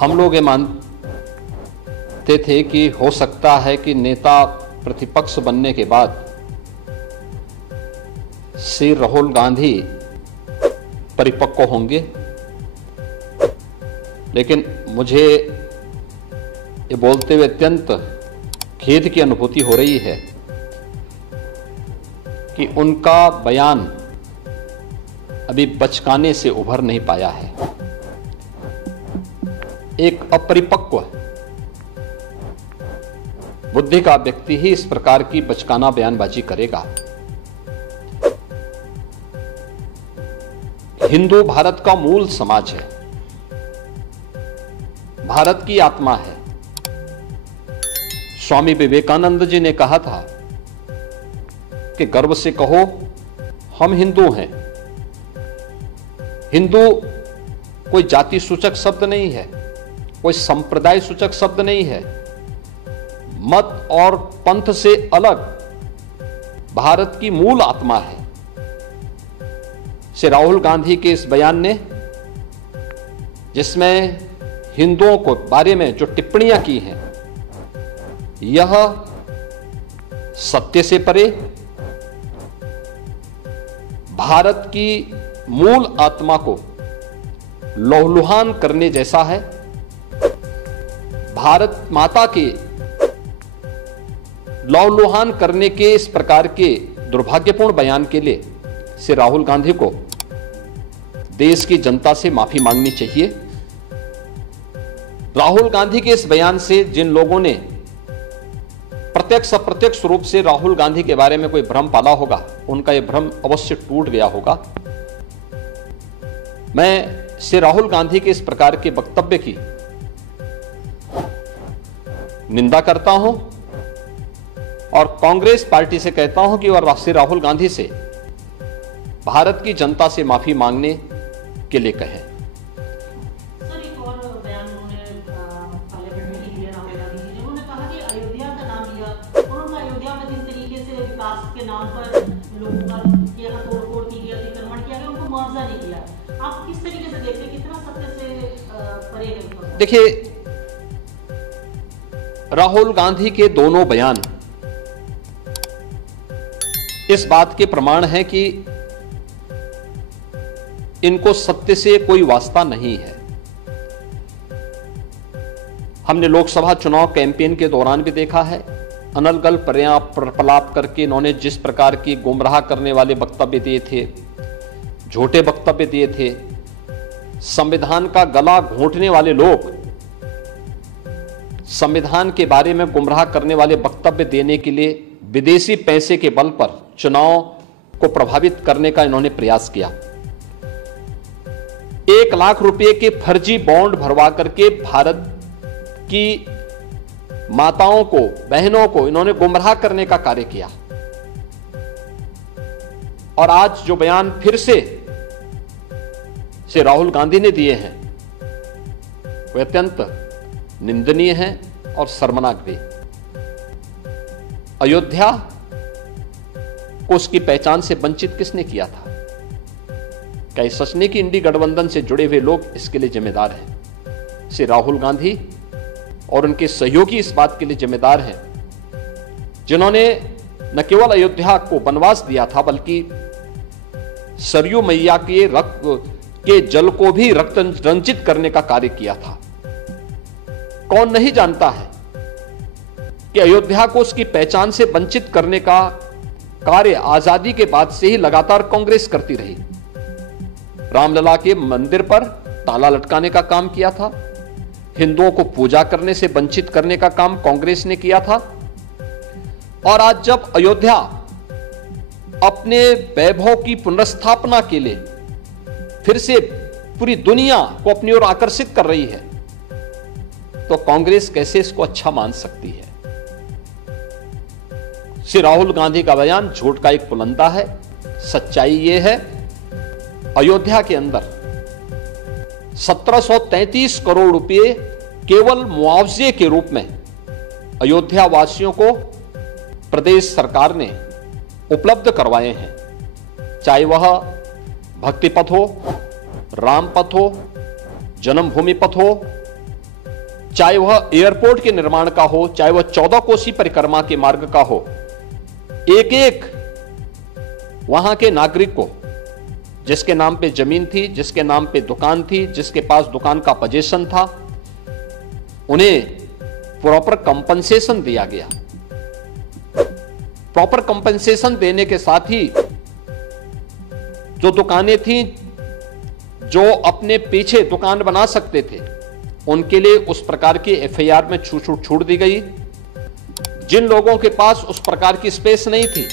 हम लोग ये मानते थे कि हो सकता है कि नेता प्रतिपक्ष बनने के बाद श्री राहुल गांधी परिपक्व होंगे, लेकिन मुझे ये बोलते हुए अत्यंत खेद की अनुभूति हो रही है कि उनका बयान अभी बचकाने से उभर नहीं पाया है। एक अपरिपक्व बुद्धि का व्यक्ति ही इस प्रकार की बचकाना बयानबाजी करेगा। हिंदू भारत का मूल समाज है, भारत की आत्मा है। स्वामी विवेकानंद जी ने कहा था कि गर्व से कहो हम हिंदू हैं। हिंदू कोई जाति सूचक शब्द नहीं है, कोई संप्रदाय सूचक शब्द नहीं है। मत और पंथ से अलग भारत की मूल आत्मा है। श्री राहुल गांधी के इस बयान ने, जिसमें हिंदुओं को बारे में जो टिप्पणियां की हैं, यह सत्य से परे भारत की मूल आत्मा को लहूलुहान करने जैसा है। भारत माता के लहूलुहान करने के इस प्रकार के दुर्भाग्यपूर्ण बयान के लिए श्री राहुल गांधी को देश की जनता से माफी मांगनी चाहिए। राहुल गांधी के इस बयान से जिन लोगों ने प्रत्यक्ष अप्रत्यक्ष रूप से राहुल गांधी के बारे में कोई भ्रम पाला होगा, उनका यह भ्रम अवश्य टूट गया होगा। मैं श्री राहुल गांधी के इस प्रकार के वक्तव्य की निंदा करता हूं और कांग्रेस पार्टी से कहता हूं कि वह श्री राहुल गांधी से भारत की जनता से माफी मांगने के लिए कहें। सर, एक और बयान उन्होंने पार्लियामेंट में दिया राहुल गांधी जी, उन्होंने कहा कि अयोध्या का नाम लिया और उनका अयोध्या में जिस तरीके से विकास के नाम पर लोगों का यहाँ तोड़फोड़ की गई, अतिक्रमण किया गया, उनको मुआवजा नहीं दिया। आप किस तरीके से देखते हैं, कितना सत्य से परे है? देखिए, राहुल गांधी के दोनों बयान इस बात के प्रमाण है कि इनको सत्य से कोई वास्ता नहीं है। हमने लोकसभा चुनाव कैंपेन के दौरान भी देखा है, अनर्गल प्रलाप करके इन्होंने जिस प्रकार की गुमराह करने वाले वक्तव्य दिए थे, झूठे वक्तव्य दिए थे। संविधान का गला घोंटने वाले लोग संविधान के बारे में गुमराह करने वाले वक्तव्य देने के लिए विदेशी पैसे के बल पर चुनाव को प्रभावित करने का इन्होंने प्रयास किया। 1 लाख रुपए के फर्जी बॉन्ड भरवा करके भारत की माताओं को, बहनों को इन्होंने गुमराह करने का कार्य किया। और आज जो बयान फिर से राहुल गांधी ने दिए हैं, वे अत्यंत निंदनीय हैं और शर्मनाक भी। अयोध्या को उसकी पहचान से वंचित किसने किया था? क्या इस सच नहीं कि इंडी गठबंधन से जुड़े हुए लोग इसके लिए जिम्मेदार हैं? श्री राहुल गांधी और उनके सहयोगी इस बात के लिए जिम्मेदार हैं, जिन्होंने न केवल अयोध्या को वनवास दिया था, बल्कि सरयू मैया के रक्त के जल को भी रक्त रंजित करने का कार्य किया था। कौन नहीं जानता है कि अयोध्या को उसकी पहचान से वंचित करने का कार्य आजादी के बाद से ही लगातार कांग्रेस करती रही। रामलला के मंदिर पर ताला लटकाने का काम किया था, हिंदुओं को पूजा करने से वंचित करने का काम कांग्रेस ने किया था। और आज जब अयोध्या अपने वैभव की पुनर्स्थापना के लिए फिर से पूरी दुनिया को अपनी ओर आकर्षित कर रही है, तो कांग्रेस कैसे इसको अच्छा मान सकती है? श्री राहुल गांधी का बयान झूठ का एक पुलंदा है। सच्चाई यह है, अयोध्या के अंदर 1733 करोड़ रुपए केवल मुआवजे के रूप में अयोध्या वासियों को प्रदेश सरकार ने उपलब्ध करवाए हैं। चाहे वह भक्ति पथ हो, राम पथ हो, जन्मभूमि पथ हो, चाहे वह एयरपोर्ट के निर्माण का हो, चाहे वह 14 कोसी परिक्रमा के मार्ग का हो, एक एक वहां के नागरिक को, जिसके नाम पे जमीन थी, जिसके नाम पे दुकान थी, जिसके पास दुकान का पोजीशन था, उन्हें प्रॉपर कंपनसेशन दिया गया। प्रॉपर कंपनसेशन देने के साथ ही जो दुकानें थी, जो अपने पीछे दुकान बना सकते थे, उनके लिए उस प्रकार की एफआईआर में छूट दी गई। जिन लोगों के पास उस प्रकार की स्पेस नहीं थी,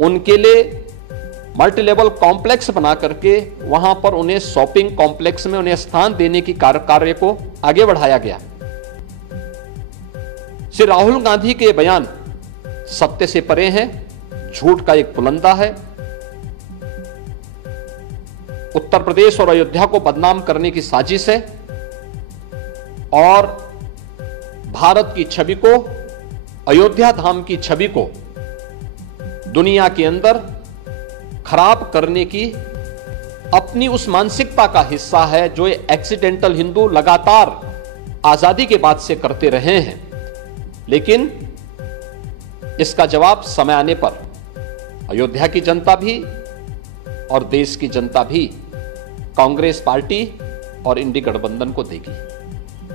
उनके लिए मल्टी लेवल कॉम्प्लेक्स बना करके वहां पर उन्हें शॉपिंग कॉम्प्लेक्स में उन्हें स्थान देने की कार्य को आगे बढ़ाया गया। श्री राहुल गांधी के बयान सत्य से परे हैं, झूठ का एक पुलंदा है। उत्तर प्रदेश और अयोध्या को बदनाम करने की साजिश है और भारत की छवि को, अयोध्या धाम की छवि को दुनिया के अंदर खराब करने की अपनी उस मानसिकता का हिस्सा है जो एक्सीडेंटल हिंदू लगातार आजादी के बाद से करते रहे हैं। लेकिन इसका जवाब समय आने पर अयोध्या की जनता भी और देश की जनता भी कांग्रेस पार्टी और इंडी गठबंधन को देगी।